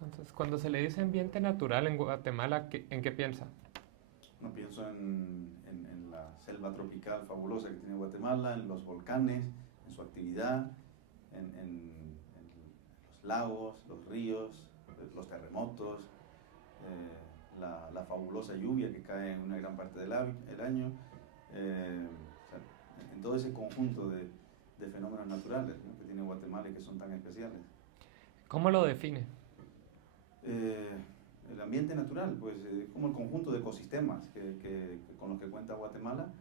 Entonces, cuando se le dice ambiente natural en Guatemala, ¿en qué piensa? No pienso en la selva tropical fabulosa que tiene Guatemala, en los volcanes, en su actividad, en los lagos, los ríos, los terremotos, la fabulosa lluvia que cae en una gran parte del año, o sea, en todo ese conjunto de fenómenos naturales, ¿no?, que tiene Guatemala y que son tan especiales. ¿Cómo lo define? Eh, el ambiente natural, pues como el conjunto de ecosistemas con los que cuenta Guatemala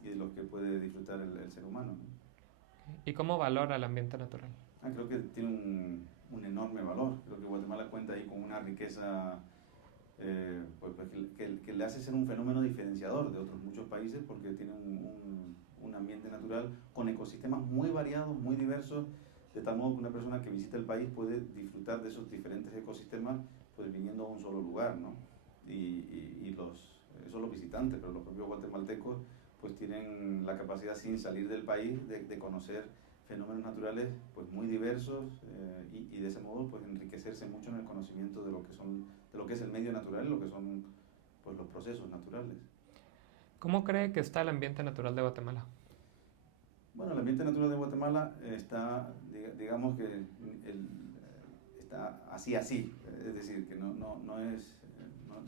y de los que puede disfrutar el ser humano, ¿no? ¿Y cómo valora el ambiente natural? Creo que tiene un enorme valor. Creo que Guatemala cuenta ahí con una riqueza pues que le hace ser un fenómeno diferenciador de otros muchos países porque tiene un ambiente natural con ecosistemas muy variados, muy diversos, de tal modo que una persona que visita el país puede disfrutar de esos diferentes ecosistemas pues viniendo a un solo lugar, ¿no? Y eso los visitantes, pero los propios guatemaltecos pues tienen la capacidad sin salir del país de conocer fenómenos naturales pues muy diversos y de ese modo pues enriquecerse mucho en el conocimiento de lo que son de lo que es el medio natural y lo que son pues los procesos naturales. ¿Cómo cree que está el ambiente natural de Guatemala? Bueno, el ambiente natural de Guatemala está, digamos que está así, es decir, que no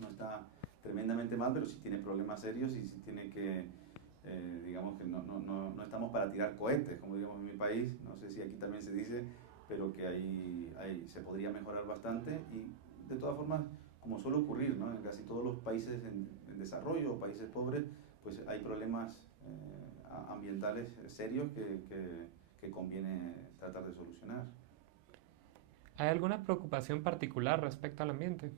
está tremendamente mal, pero sí tiene problemas serios y sí tiene que, digamos que no estamos para tirar cohetes, como digamos en mi país, no sé si aquí también se dice, pero que ahí se podría mejorar bastante y de todas formas, como suele ocurrir, ¿no?, en casi todos los países en desarrollo o países pobres, pues hay problemas ambientales serios que conviene tratar de solucionar. ¿Hay alguna preocupación particular respecto al ambiente?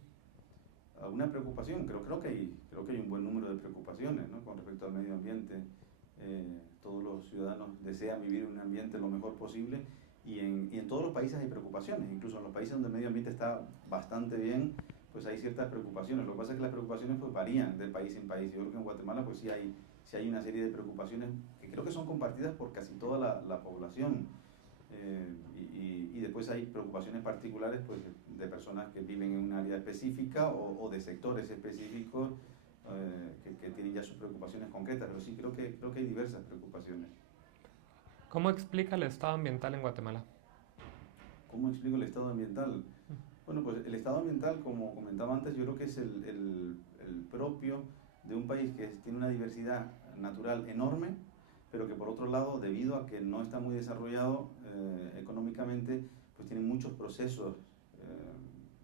¿Alguna preocupación? Creo que hay un buen número de preocupaciones, ¿no?, con respecto al medio ambiente. Todos los ciudadanos desean vivir en un ambiente lo mejor posible y en todos los países hay preocupaciones, incluso en los países donde el medio ambiente está bastante bien, pues hay ciertas preocupaciones. Lo que pasa es que las preocupaciones pues varían de país en país. Yo creo que en Guatemala pues sí hay una serie de preocupaciones que creo que son compartidas por casi toda la población. Y después hay preocupaciones particulares pues, personas que viven en un área específica o de sectores específicos que tienen ya sus preocupaciones concretas, pero sí creo que hay diversas preocupaciones. ¿Cómo explica el estado ambiental en Guatemala? ¿Cómo explico el estado ambiental? Bueno, pues el estado ambiental, como comentaba antes, yo creo que es el propio de un país que tiene una diversidad natural enorme, pero que por otro lado, debido a que no está muy desarrollado económicamente, pues tiene muchos procesos,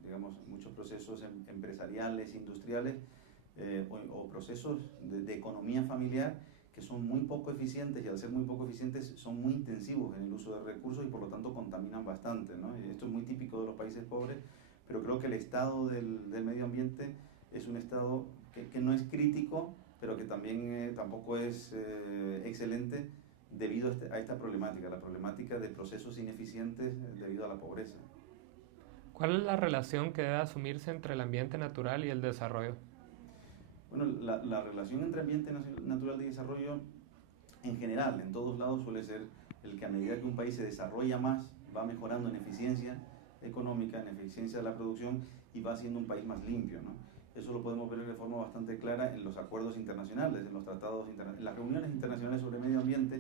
digamos, muchos procesos empresariales, industriales o procesos de economía familiar que son muy poco eficientes y al ser muy poco eficientes son muy intensivos en el uso de recursos y por lo tanto contaminan bastante, ¿no? Y esto es muy típico de los países pobres, pero creo que el estado del medio ambiente es un estado que no es crítico, pero que también tampoco es excelente debido a esta problemática, la problemática de procesos ineficientes debido a la pobreza. ¿Cuál es la relación que debe asumirse entre el ambiente natural y el desarrollo? Bueno, la relación entre ambiente natural y desarrollo en general, en todos lados suele ser el que a medida que un país se desarrolla más, va mejorando en eficiencia económica, en eficiencia de la producción y va siendo un país más limpio, ¿no? Eso lo podemos ver de forma bastante clara en los acuerdos internacionales, en los tratados en las reuniones internacionales sobre medio ambiente,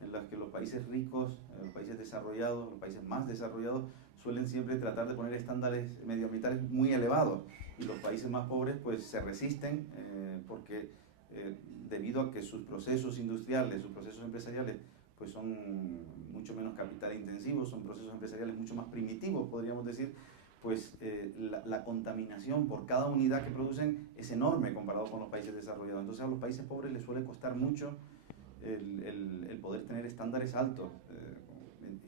en las que los países ricos, los países desarrollados, los países más desarrollados, suelen siempre tratar de poner estándares medioambientales muy elevados y los países más pobres pues se resisten porque debido a que sus procesos industriales, sus procesos empresariales pues son mucho menos capital intensivos, son procesos empresariales mucho más primitivos, podríamos decir, pues la contaminación por cada unidad que producen es enorme comparado con los países desarrollados. Entonces a los países pobres les suele costar mucho el poder tener estándares altos.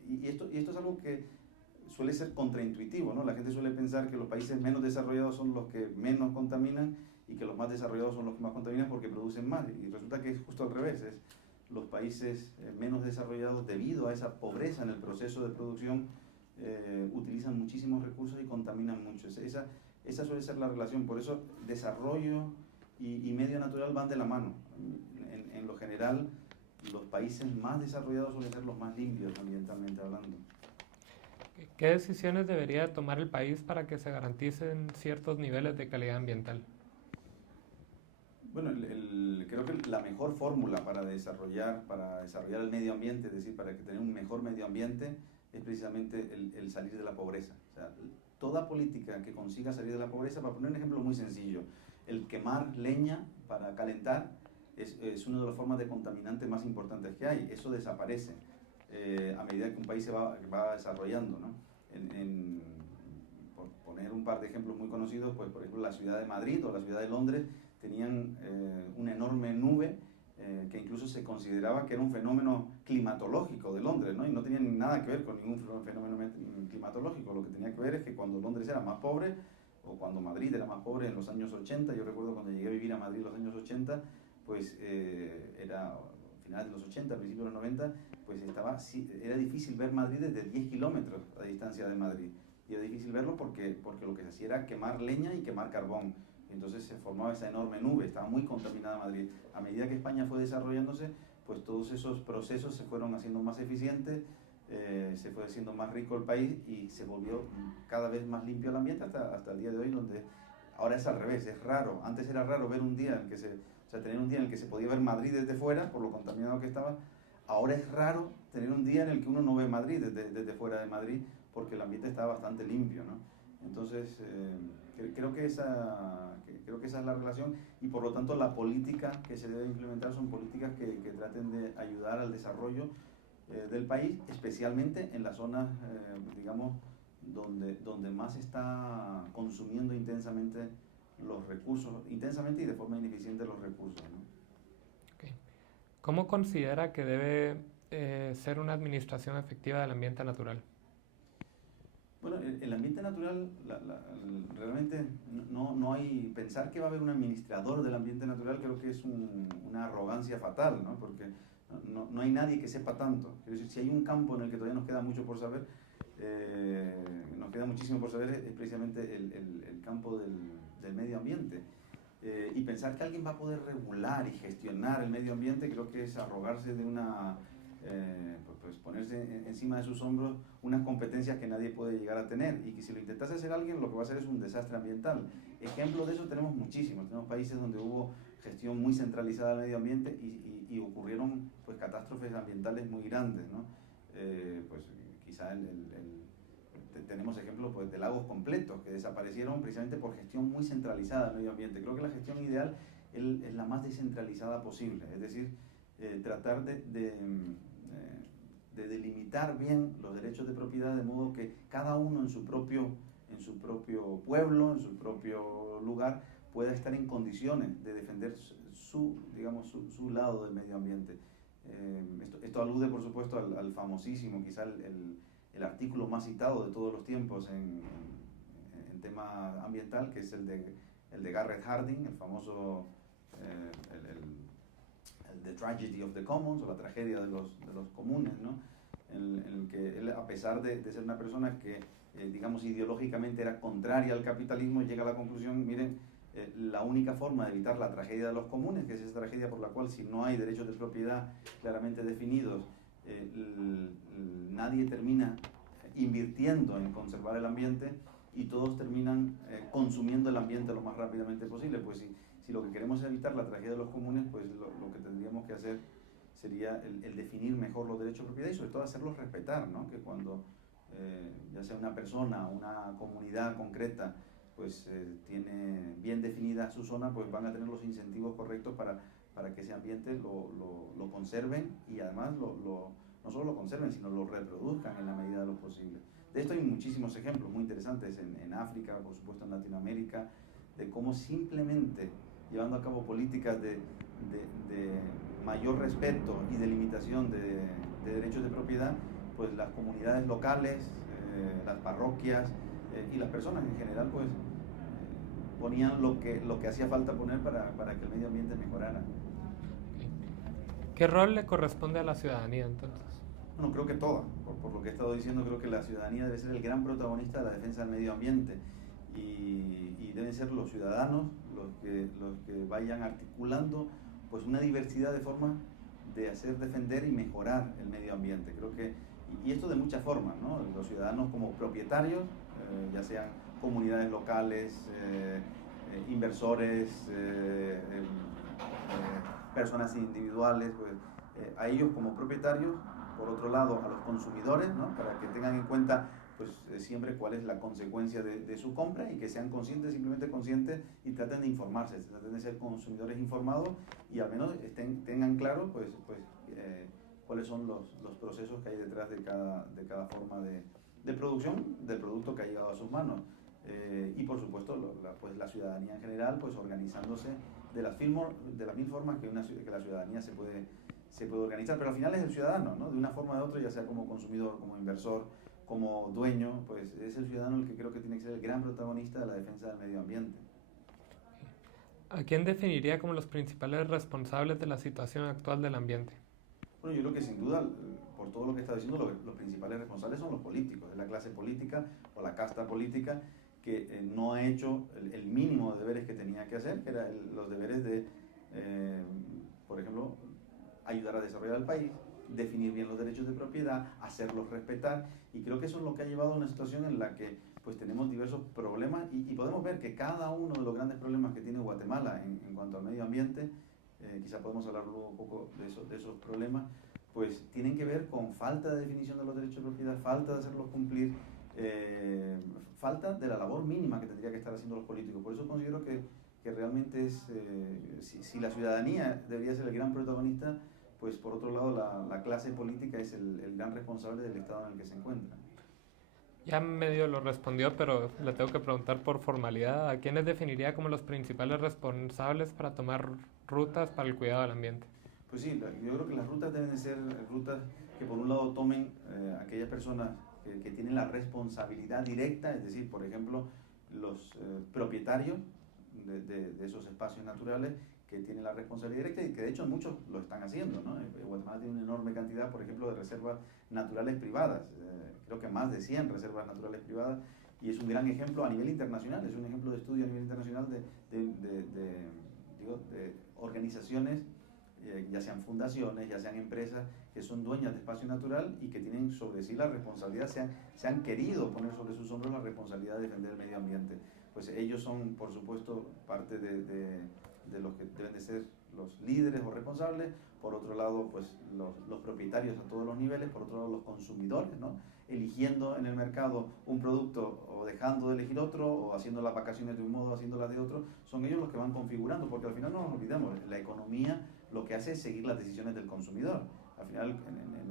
Y esto es algo que suele ser contraintuitivo, ¿no? La gente suele pensar que los países menos desarrollados son los que menos contaminan y que los más desarrollados son los que más contaminan porque producen más. Y resulta que es justo al revés. Los países menos desarrollados, debido a esa pobreza en el proceso de producción, utilizan muchísimos recursos y contaminan mucho. Esa suele ser la relación. Por eso desarrollo y medio natural van de la mano. En lo general, los países más desarrollados suelen ser los más limpios ambientalmente hablando. ¿Qué decisiones debería tomar el país para que se garanticen ciertos niveles de calidad ambiental? Bueno, creo que la mejor fórmula para desarrollar el medio ambiente, es decir, para que tener un mejor medio ambiente, es precisamente el salir de la pobreza. O sea, toda política que consiga salir de la pobreza, para poner un ejemplo muy sencillo, el quemar leña para calentar es una de las formas de contaminante más importantes que hay. Eso desaparece a medida que un país se va desarrollando, ¿no? Por poner un par de ejemplos muy conocidos, pues por ejemplo la ciudad de Madrid o la ciudad de Londres tenían una enorme nube que incluso se consideraba que era un fenómeno climatológico de Londres, ¿no? Y no tenía nada que ver con ningún fenómeno climatológico. Lo que tenía que ver es que cuando Londres era más pobre, o cuando Madrid era más pobre en los años 80, yo recuerdo cuando llegué a vivir a Madrid en los años 80, pues era finales de los 80, principios de los 90, pues era difícil ver Madrid desde 10 kilómetros a distancia de Madrid. Y era difícil verlo porque lo que se hacía era quemar leña y quemar carbón. Entonces se formaba esa enorme nube, estaba muy contaminada Madrid. A medida que España fue desarrollándose, pues todos esos procesos se fueron haciendo más eficientes, se fue haciendo más rico el país y se volvió cada vez más limpio el ambiente hasta el día de hoy, donde ahora es al revés, es raro. Antes era raro ver un día en que tener un día en el que se podía ver Madrid desde fuera, por lo contaminado que estaba. Ahora es raro tener un día en el que uno no ve Madrid desde fuera de Madrid, porque el ambiente está bastante limpio, ¿no? Entonces, creo que esa es la relación, y por lo tanto la política que se debe implementar son políticas que traten de ayudar al desarrollo del país, especialmente en las zonas, digamos, donde más se está consumiendo intensamente los recursos, intensamente y de forma ineficiente los recursos, ¿no? Okay. ¿Cómo considera que debe ser una administración efectiva del ambiente natural? Bueno, el ambiente natural, realmente no hay, pensar que va a haber un administrador del ambiente natural creo que es una arrogancia fatal, ¿no? Porque no hay nadie que sepa tanto. Es decir, si hay un campo en el que todavía nos queda mucho por saber, nos queda muchísimo por saber, es precisamente el campo del medio ambiente. Y pensar que alguien va a poder regular y gestionar el medio ambiente creo que es arrogarse de pues ponerse encima de sus hombros unas competencias que nadie puede llegar a tener, y que si lo intentase hacer alguien, lo que va a hacer es un desastre ambiental. Ejemplo de eso tenemos muchísimos. Tenemos países donde hubo gestión muy centralizada del medio ambiente y ocurrieron pues catástrofes ambientales muy grandes, ¿no? Pues quizá tenemos ejemplos pues, de lagos completos que desaparecieron precisamente por gestión muy centralizada del medio ambiente. Creo que la gestión ideal es la más descentralizada posible, es decir, tratar de delimitar bien los derechos de propiedad, de modo que cada uno en su propio pueblo, en su propio lugar, pueda estar en condiciones de defender su lado del medio ambiente. Esto alude, por supuesto, al famosísimo, quizá el artículo más citado de todos los tiempos en tema ambiental, que es el de Garrett Hardin, el famoso The Tragedy of the Commons, o la tragedia de los comunes, ¿no? En el que él, a pesar de ser una persona que, digamos, ideológicamente era contraria al capitalismo, llega a la conclusión, miren, la única forma de evitar la tragedia de los comunes, que es esa tragedia por la cual si no hay derechos de propiedad claramente definidos, nadie termina invirtiendo en conservar el ambiente y todos terminan consumiendo el ambiente lo más rápidamente posible. Pues si lo que queremos es evitar la tragedia de los comunes, pues lo que tendríamos que hacer sería el definir mejor los derechos de propiedad y sobre todo hacerlos respetar, ¿no? Que cuando ya sea una persona, una comunidad concreta, pues tiene bien definida su zona, pues van a tener los incentivos correctos para que ese ambiente lo conserven, y además no solo lo conserven, sino lo reproduzcan en la medida de lo posible. De esto hay muchísimos ejemplos muy interesantes en África, por supuesto en Latinoamérica, de cómo simplemente llevando a cabo políticas de mayor respeto y delimitación de derechos de propiedad, pues las comunidades locales, las parroquias y las personas en general, pues ponían lo que hacía falta poner para que el medio ambiente mejorara. ¿Qué rol le corresponde a la ciudadanía entonces? Bueno, creo que toda. Por lo que he estado diciendo, creo que la ciudadanía debe ser el gran protagonista de la defensa del medio ambiente, y deben ser los ciudadanos los que vayan articulando pues una diversidad de formas de hacer defender y mejorar el medio ambiente. Creo que, Y esto de muchas formas, ¿no? Los ciudadanos como propietarios, ya sean comunidades locales, inversores, personas individuales, pues, a ellos como propietarios, por otro lado a los consumidores, ¿no? Para que tengan en cuenta pues siempre cuál es la consecuencia de su compra y que sean conscientes, simplemente conscientes y traten de informarse, traten de ser consumidores informados y al menos tengan claro cuáles son los procesos que hay detrás de cada forma de producción del producto que ha llegado a sus manos. Y por supuesto pues la ciudadanía en general pues organizándose de las mil formas que la ciudadanía se puede organizar, pero al final es el ciudadano, ¿no? De una forma o de otra, ya sea como consumidor, como inversor, como dueño, pues es el ciudadano el que creo que tiene que ser el gran protagonista de la defensa del medio ambiente. ¿A quién definiría como los principales responsables de la situación actual del ambiente? Bueno, yo creo que sin duda, por todo lo que está diciendo, los principales responsables son los políticos, es la clase política o la casta política que no ha hecho el mínimo de deberes que tenía que hacer, que eran los deberes de, por ejemplo, ayudar a desarrollar el país, definir bien los derechos de propiedad, hacerlos respetar, y creo que eso es lo que ha llevado a una situación en la que pues tenemos diversos problemas y podemos ver que cada uno de los grandes problemas que tiene Guatemala en cuanto al medio ambiente, quizá podemos hablar luego un poco de esos problemas, pues tienen que ver con falta de definición de los derechos de propiedad, falta de hacerlos cumplir, falta de la labor mínima que tendría que estar haciendo los políticos. Por eso considero que realmente es, si la ciudadanía debería ser el gran protagonista, pues por otro lado la clase política es el gran responsable del estado en el que se encuentra. Ya medio lo respondió, pero le tengo que preguntar por formalidad, ¿a quiénes definiría como los principales responsables para tomar rutas para el cuidado del ambiente? Pues sí, yo creo que las rutas deben ser rutas que por un lado tomen aquellas personas que tienen la responsabilidad directa, es decir, por ejemplo, los propietarios de esos espacios naturales que tienen la responsabilidad directa y que de hecho muchos lo están haciendo, ¿no? Guatemala tiene una enorme cantidad, por ejemplo, de reservas naturales privadas, creo que más de 100 reservas naturales privadas, y es un gran ejemplo a nivel internacional, es un ejemplo de estudio a nivel internacional de organizaciones, ya sean fundaciones, ya sean empresas que son dueñas de espacio natural y que tienen sobre sí la responsabilidad, se han querido poner sobre sus hombros la responsabilidad de defender el medio ambiente. Pues ellos son, por supuesto, parte de los que deben de ser los líderes o responsables. Por otro lado, pues los propietarios a todos los niveles. Por otro lado, los consumidores, ¿no? Eligiendo en el mercado un producto o dejando de elegir otro, o haciendo las vacaciones de un modo, haciéndolas de otro. Son ellos los que van configurando, porque al final no nos olvidemos, la economía lo que hace es seguir las decisiones del consumidor. Al final,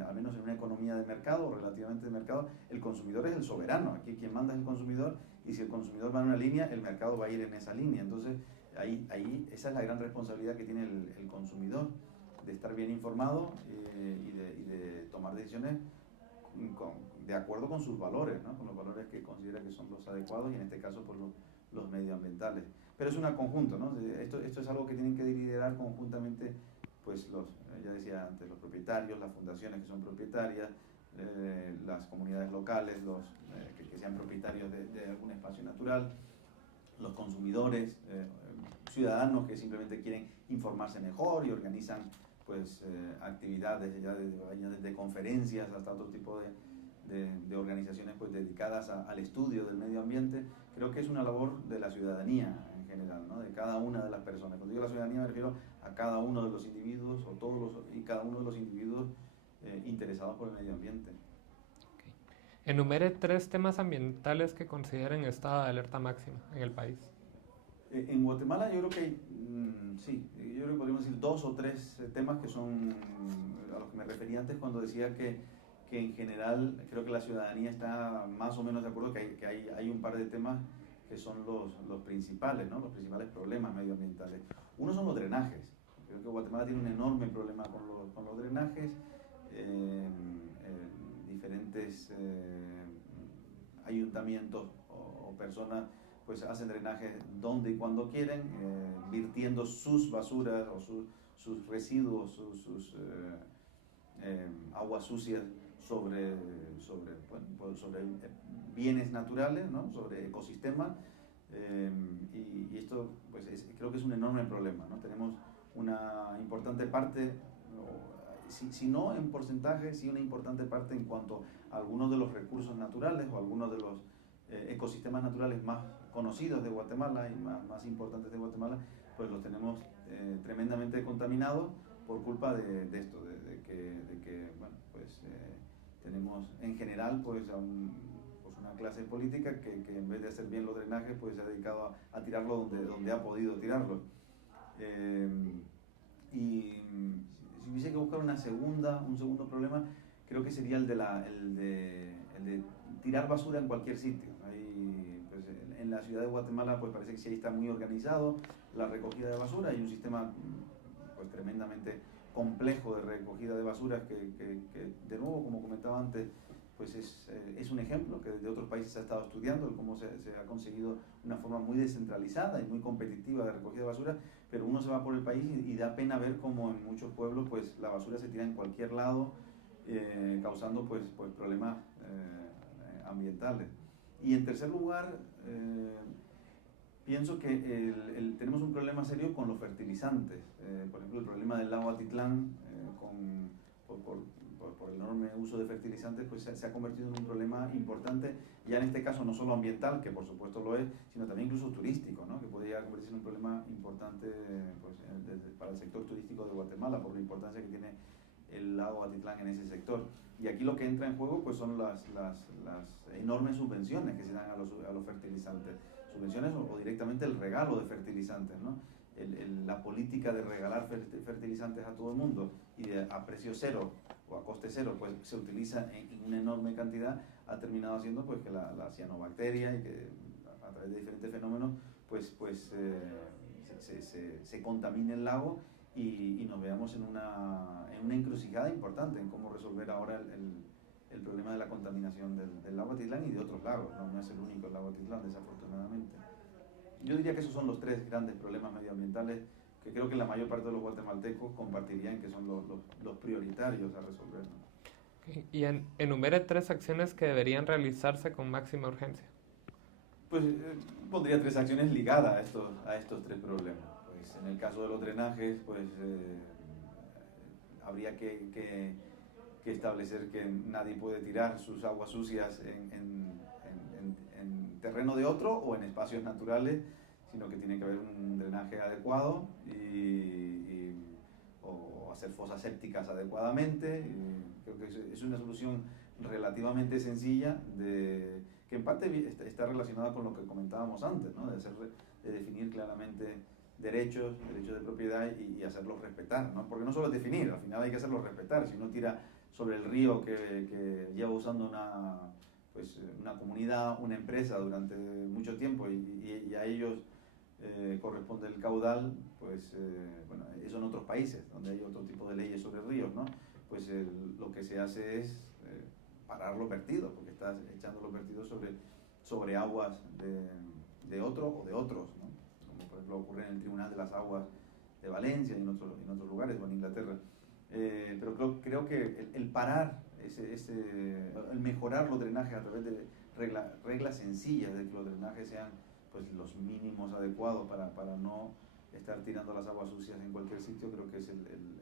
al menos en una economía de mercado, o relativamente de mercado, el consumidor es el soberano. Aquí quien manda es el consumidor, y si el consumidor va en una línea, el mercado va a ir en esa línea. Entonces, ahí esa es la gran responsabilidad que tiene el consumidor, de estar bien informado y de tomar decisiones de acuerdo con sus valores, ¿no? Con los valores que considera que son los adecuados, y en este caso por los medioambientales. Pero es un conjunto, ¿no? Esto es algo que tienen que liderar conjuntamente, pues ya decía antes, los propietarios, las fundaciones que son propietarias, las comunidades locales, que sean propietarios de algún espacio natural, los consumidores, ciudadanos que simplemente quieren informarse mejor y organizan pues actividades ya desde conferencias hasta otro tipo de organizaciones pues dedicadas al estudio del medio ambiente. Creo que es una labor de la ciudadanía en general, ¿no? De cada una de las personas. Cuando digo la ciudadanía me refiero a cada uno de los individuos y cada uno de los individuos interesados por el medio ambiente. Okay. Enumere 3 temas ambientales que consideren estado de alerta máxima en el país. En Guatemala yo creo que sí, yo creo que podríamos decir 2 o 3 temas que son a los que me refería antes cuando decía que en general creo que la ciudadanía está más o menos de acuerdo que hay un par de temas que son los principales, ¿no? Los principales problemas medioambientales. Uno son los drenajes. Creo que Guatemala tiene un enorme problema con los drenajes. Diferentes ayuntamientos o personas pues hacen drenaje donde y cuando quieren, virtiendo sus basuras o sus residuos, sus aguas sucias sobre bienes naturales, ¿no? Sobre ecosistemas, y esto pues creo que es un enorme problema, ¿no? Tenemos una importante parte, si no en porcentaje, sí una importante parte en cuanto a algunos de los recursos naturales o algunos de los ecosistemas naturales más conocidos de Guatemala y más importantes de Guatemala, pues los tenemos tremendamente contaminados por culpa de esto, de que bueno, pues tenemos en general pues una clase política que en vez de hacer bien los drenajes pues se ha dedicado a tirarlo donde ha podido tirarlo. Y si hubiese que buscar un segundo problema, creo que sería el de tirar basura en cualquier sitio. Ahí, pues, en la ciudad de Guatemala pues parece que sí está muy organizado la recogida de basura. Hay un sistema pues tremendamente complejo de recogida de basuras que de nuevo, como comentaba antes, pues es un ejemplo que de otros países se ha estado estudiando, cómo se ha conseguido una forma muy descentralizada y muy competitiva de recogida de basura, pero uno se va por el país y da pena ver cómo en muchos pueblos pues la basura se tira en cualquier lado, causando pues problemas ambientales. Y en tercer lugar, pienso que tenemos un problema serio con los fertilizantes. Por ejemplo, el problema del lago Atitlán, por el enorme uso de fertilizantes, pues se ha convertido en un problema importante, ya en este caso no solo ambiental, que por supuesto lo es, sino también incluso turístico, ¿no? Que podría convertirse en un problema importante pues, para el sector turístico de Guatemala, por la importancia que tiene el lago Atitlán en ese sector. Y aquí lo que entra en juego pues, son las enormes subvenciones que se dan a los fertilizantes, subvenciones o directamente el regalo de fertilizantes, ¿no? La política de regalar fertilizantes a todo el mundo y a precio cero o a coste cero, pues se utiliza en una enorme cantidad, ha terminado haciendo pues que la cianobacteria y que a través de diferentes fenómenos pues se contamine el lago y nos veamos en una encrucijada importante en cómo resolver ahora el problema de la contaminación del lago Atitlán y de otros lagos, no es el único lago Atitlán, desafortunadamente. Yo diría que esos son los tres grandes problemas medioambientales que creo que la mayor parte de los guatemaltecos compartirían que son los prioritarios a resolver, ¿no? Okay. Y enumere 3 acciones que deberían realizarse con máxima urgencia. Pues pondría 3 acciones ligadas a estos 3 problemas. Pues en el caso de los drenajes, pues habría que establecer que nadie puede tirar sus aguas sucias en terreno de otro o en espacios naturales, sino que tiene que haber un drenaje adecuado o hacer fosas sépticas adecuadamente. Creo que es una solución relativamente sencilla que en parte está relacionada con lo que comentábamos antes, ¿no? de definir claramente derechos de propiedad y hacerlos respetar, ¿no? Porque no solo es definir, al final hay que hacerlos respetar. Si uno tira sobre el río que lleva usando una comunidad, una empresa durante mucho tiempo y a ellos corresponde el caudal, pues bueno, eso en otros países donde hay otro tipo de leyes sobre ríos, ¿no? Pues lo que se hace es parar los vertidos, porque estás echando los vertidos sobre aguas de otro o de otros, ¿no? Como por ejemplo ocurre en el Tribunal de las Aguas de Valencia y en otros lugares, o en Inglaterra. Pero creo que el parar, el mejorar los drenajes a través de reglas sencillas, de que los drenajes sean pues, los mínimos adecuados para no estar tirando las aguas sucias en cualquier sitio, creo que es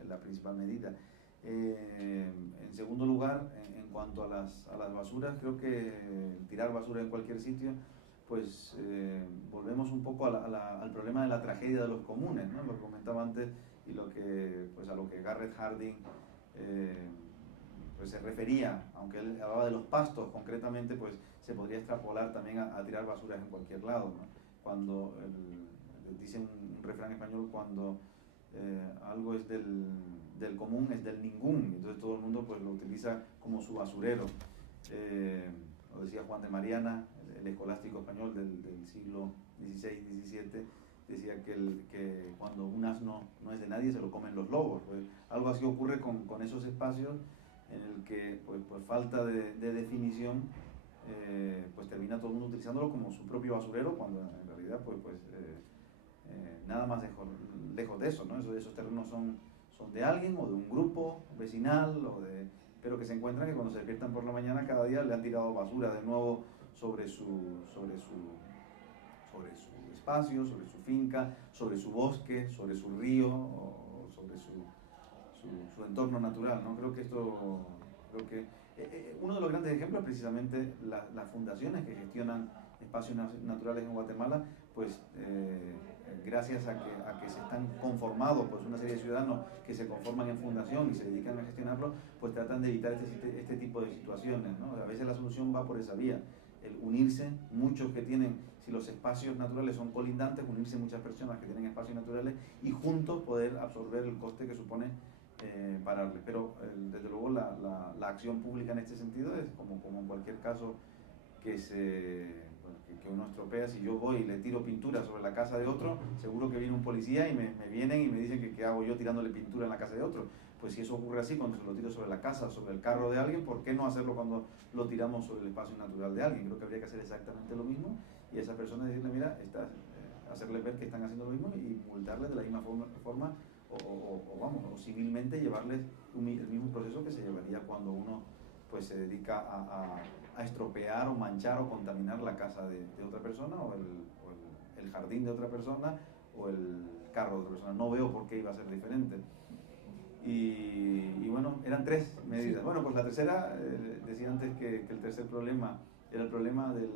la principal medida. En segundo lugar, en cuanto a las basuras, creo que tirar basura en cualquier sitio, pues volvemos un poco al problema de la tragedia de los comunes, ¿no? Lo que comentaba antes y a lo que Garrett Hardin pues se refería, aunque él hablaba de los pastos concretamente, pues se podría extrapolar también a tirar basuras en cualquier lado, ¿no? Cuando dice un refrán español, cuando algo es del común, es del ningún, entonces todo el mundo pues lo utiliza como su basurero. Lo decía Juan de Mariana, el escolástico español del siglo XVI-XVII, decía que cuando un asno no es de nadie se lo comen los lobos. Pues algo así ocurre con esos espacios en el que pues, por falta de definición pues termina todo el mundo utilizándolo como su propio basurero, cuando en realidad nada más lejos de eso, ¿no? Esos terrenos son de alguien o de un grupo vecinal, pero que se encuentran que cuando se despiertan por la mañana cada día le han tirado basura de nuevo sobre su espacio, sobre su finca, sobre su bosque, sobre su río o sobre su entorno natural, ¿no? Creo que uno de los grandes ejemplos es precisamente las fundaciones que gestionan espacios naturales en Guatemala, pues gracias a que se están conformados pues una serie de ciudadanos que se conforman en fundación y se dedican a gestionarlo, pues tratan de evitar este tipo de situaciones, ¿no? A veces la solución va por esa vía, el unirse, muchos que tienen, si los espacios naturales son colindantes, unirse muchas personas que tienen espacios naturales y juntos poder absorber el coste que supone pararle. Pero desde luego la acción pública en este sentido es como en cualquier caso que que uno estropea. Si yo voy y le tiro pintura sobre la casa de otro, seguro que viene un policía y me vienen y me dicen que qué hago yo tirándole pintura en la casa de otro. Pues si eso ocurre así cuando se lo tiro sobre la casa o sobre el carro de alguien, ¿por qué no hacerlo cuando lo tiramos sobre el espacio natural de alguien? Creo que habría que hacer exactamente lo mismo y a esa persona decirle, mira, hacerle ver que están haciendo lo mismo y multarles de la misma forma o civilmente llevarles el mismo proceso que se llevaría cuando uno pues se dedica a estropear o manchar o contaminar la casa de otra persona o el jardín de otra persona o el carro de otra persona. No veo por qué iba a ser diferente. Y bueno, eran tres medidas. Sí. Bueno, pues la tercera, decía antes que el tercer problema era el problema del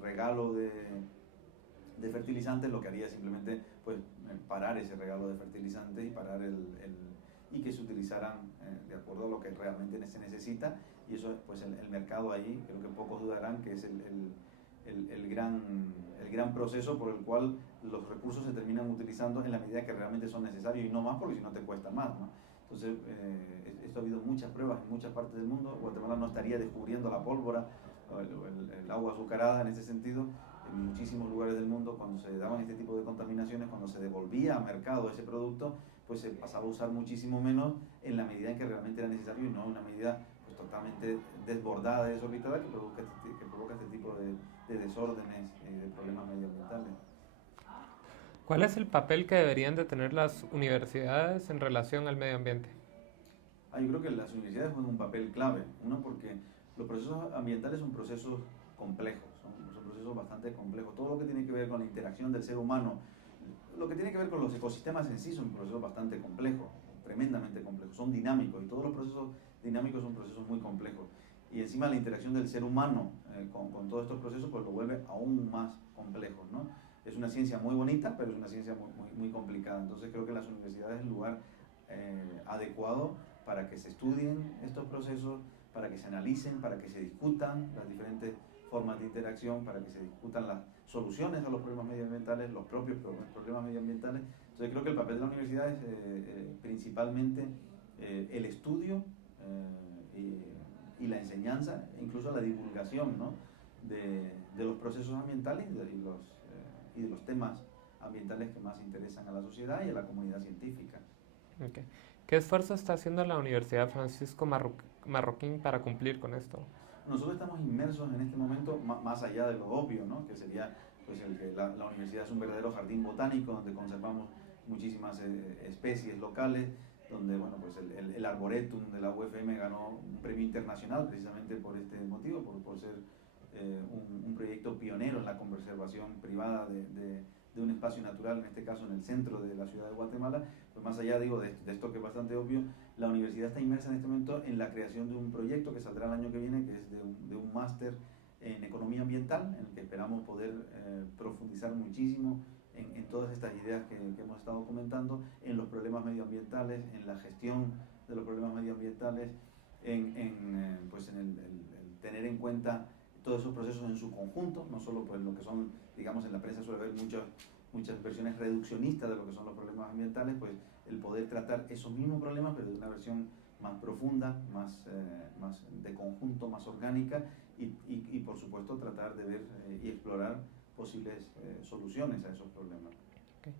regalo de fertilizantes. Lo que haría es simplemente pues parar ese regalo de fertilizantes y parar y que se utilizaran de acuerdo a lo que realmente se necesita, y eso pues el mercado ahí, creo que pocos dudarán que es el gran proceso por el cual los recursos se terminan utilizando en la medida que realmente son necesarios y no más, porque si no te cuesta más, ¿no? Entonces esto ha habido muchas pruebas en muchas partes del mundo. Guatemala no estaría descubriendo la pólvora o el agua azucarada en ese sentido. En muchísimos lugares del mundo, cuando se daban este tipo de contaminaciones, cuando se devolvía al mercado ese producto, pues se pasaba a usar muchísimo menos en la medida en que realmente era necesario y no en una medida pues totalmente desbordada, desorbitada, que provoca este tipo de desórdenes y de problemas medioambientales. ¿Cuál es el papel que deberían de tener las universidades en relación al medio ambiente? Yo creo que las universidades juegan un papel clave. Uno, porque los procesos ambientales son procesos complejos, son procesos bastante complejos. Todo lo que tiene que ver con la interacción del ser humano, lo que tiene que ver con los ecosistemas en sí, son procesos bastante complejos, tremendamente complejos, son dinámicos, y todos los procesos dinámicos son procesos muy complejos. Y encima la interacción del ser humano con todos estos procesos pues lo vuelve aún más complejos, ¿no? Es una ciencia muy bonita, pero es una ciencia muy complicada. Entonces creo que las universidades es el lugar adecuado para que se estudien estos procesos, para que se analicen, para que se discutan las diferentes formas de interacción, para que se discutan las soluciones a los problemas medioambientales, los propios problemas medioambientales. Entonces creo que el papel de la universidad es principalmente el estudio y la enseñanza, incluso la divulgación, ¿no? de los procesos ambientales y de los temas ambientales que más interesan a la sociedad y a la comunidad científica. Okay. ¿Qué esfuerzo está haciendo la Universidad Francisco Marroquín para cumplir con esto? Nosotros estamos inmersos en este momento, más allá de lo obvio, ¿no? Que sería pues la universidad es un verdadero jardín botánico donde conservamos muchísimas especies locales, donde bueno, pues el Arboretum de la UFM ganó un premio internacional precisamente por este motivo, por ser un proyecto pionero en la conservación privada de un espacio natural, en este caso en el centro de la ciudad de Guatemala. Pues más allá, digo, de esto que es bastante obvio, la universidad está inmersa en este momento en la creación de un proyecto que saldrá el año que viene, que es de un máster en economía ambiental, en el que esperamos poder profundizar muchísimo en todas estas ideas que hemos estado comentando, en los problemas medioambientales, en la gestión de los problemas medioambientales, en el tener en cuenta todos esos procesos en su conjunto, no solo pues lo que son, digamos, en la prensa suele haber muchas versiones reduccionistas de lo que son los problemas ambientales, pues el poder tratar esos mismos problemas, pero de una versión más profunda, más de conjunto, más orgánica, y por supuesto tratar de ver y explorar posibles soluciones a esos problemas. Okay.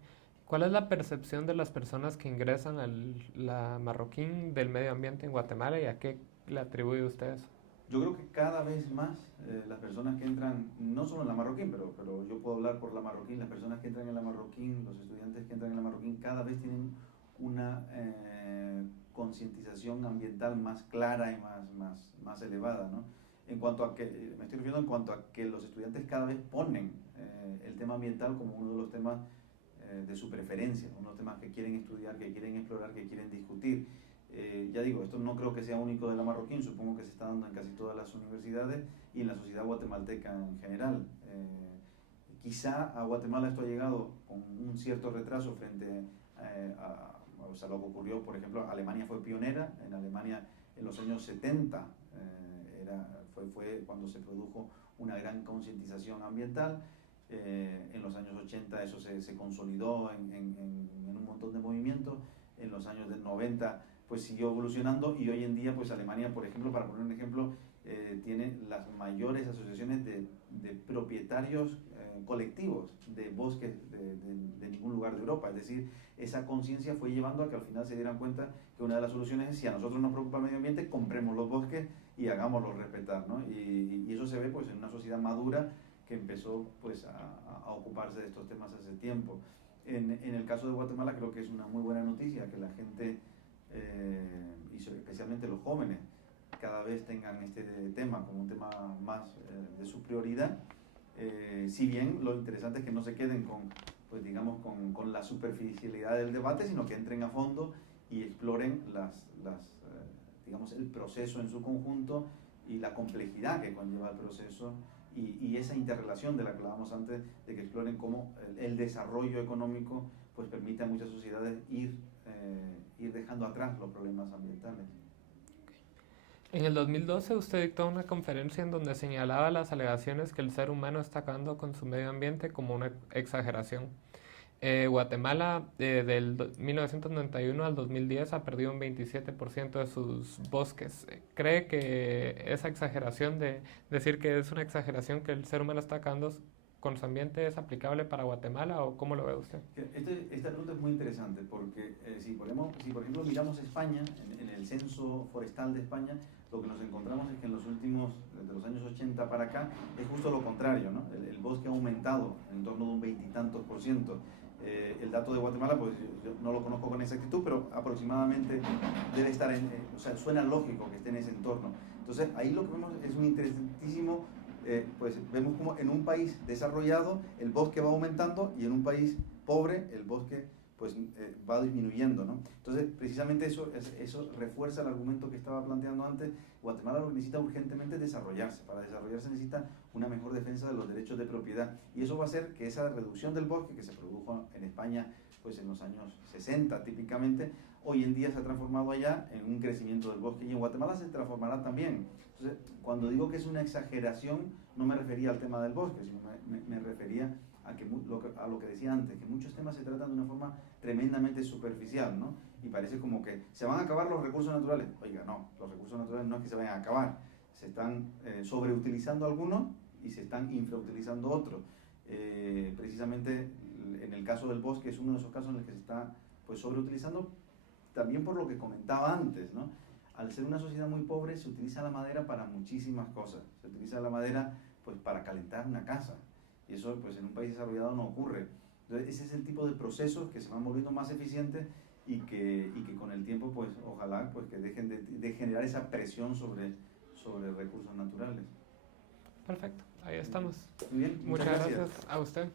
¿Cuál es la percepción de las personas que ingresan a la Marroquín del medio ambiente en Guatemala y a qué le atribuye usted eso? Yo creo que cada vez más las personas que entran, no solo en la Marroquín, pero yo puedo hablar por la Marroquín, las personas que entran en la Marroquín, los estudiantes que entran en la Marroquín, cada vez tienen una concientización ambiental más clara y más elevada, ¿no? En cuanto a que, me estoy refiriendo en cuanto a que los estudiantes cada vez ponen el tema ambiental como uno de los temas de su preferencia, unos temas que quieren estudiar, que quieren explorar, que quieren discutir. Ya digo, esto no creo que sea único de la Marroquín, supongo que se está dando en casi todas las universidades y en la sociedad guatemalteca en general. Quizá a Guatemala esto ha llegado con un cierto retraso frente o sea, lo que ocurrió, por ejemplo, Alemania fue pionera. En Alemania en los años 70 fue cuando se produjo una gran concientización ambiental. En los años 80 eso se consolidó en un montón de movimientos. En los años del 90 pues siguió evolucionando y hoy en día pues Alemania, por ejemplo, para poner un ejemplo, tiene las mayores asociaciones de propietarios colectivos de bosques de ningún lugar de Europa. Es decir, esa conciencia fue llevando a que al final se dieran cuenta que una de las soluciones es, si a nosotros nos preocupa el medio ambiente, compremos los bosques y hagámoslos respetar, ¿no? Y eso se ve pues en una sociedad madura que empezó pues a ocuparse de estos temas hace tiempo. En el caso de Guatemala creo que es una muy buena noticia que la gente, y especialmente los jóvenes, cada vez tengan este tema como un tema más de su prioridad. Si bien lo interesante es que no se queden pues digamos, con la superficialidad del debate, sino que entren a fondo y exploren digamos, el proceso en su conjunto y la complejidad que conlleva el proceso y esa interrelación de la que hablábamos antes, de que exploren cómo el desarrollo económico pues permite a muchas sociedades ir dejando atrás los problemas ambientales. En el 2012 usted dictó una conferencia en donde señalaba las alegaciones que el ser humano está acabando con su medio ambiente como una exageración. Guatemala del 1991 al 2010 ha perdido un 27% de sus bosques. ¿Cree que esa exageración de decir que es una exageración que el ser humano está acabando con su ambiente es aplicable para Guatemala o cómo lo ve usted? Esta pregunta es muy interesante porque si por ejemplo miramos España, en el censo forestal de España, lo que nos encontramos es que en los últimos, desde los años 80 para acá, es justo lo contrario, ¿no? El bosque ha aumentado en torno de un 20 y tantos %. El dato de Guatemala, pues yo no lo conozco con exactitud, pero aproximadamente debe estar o sea, suena lógico que esté en ese entorno. Entonces, ahí lo que vemos es un interesantísimo, pues vemos como en un país desarrollado el bosque va aumentando y en un país pobre el bosque pues va disminuyendo, ¿no? Entonces, precisamente eso refuerza el argumento que estaba planteando antes. Guatemala lo que necesita urgentemente es desarrollarse. Para desarrollarse necesita una mejor defensa de los derechos de propiedad. Y eso va a hacer que esa reducción del bosque que se produjo en España pues en los años 60 típicamente, hoy en día se ha transformado allá en un crecimiento del bosque. Y en Guatemala se transformará también. Entonces, cuando digo que es una exageración, no me refería al tema del bosque, sino me refería a lo que decía antes, que muchos temas se tratan de una forma tremendamente superficial, ¿no? Y parece como que se van a acabar los recursos naturales. Oiga, no, los recursos naturales no es que se vayan a acabar, se están sobreutilizando algunos y se están infrautilizando otros. Precisamente en el caso del bosque es uno de esos casos en los que se está pues sobreutilizando, también por lo que comentaba antes, ¿no? Al ser una sociedad muy pobre se utiliza la madera para muchísimas cosas. Se utiliza la madera pues para calentar una casa. Y eso pues en un país desarrollado no ocurre. Entonces ese es el tipo de procesos que se van volviendo más eficientes y que con el tiempo pues ojalá pues que dejen de generar esa presión sobre recursos naturales. Perfecto, ahí estamos. Muy bien, Muchas gracias a usted.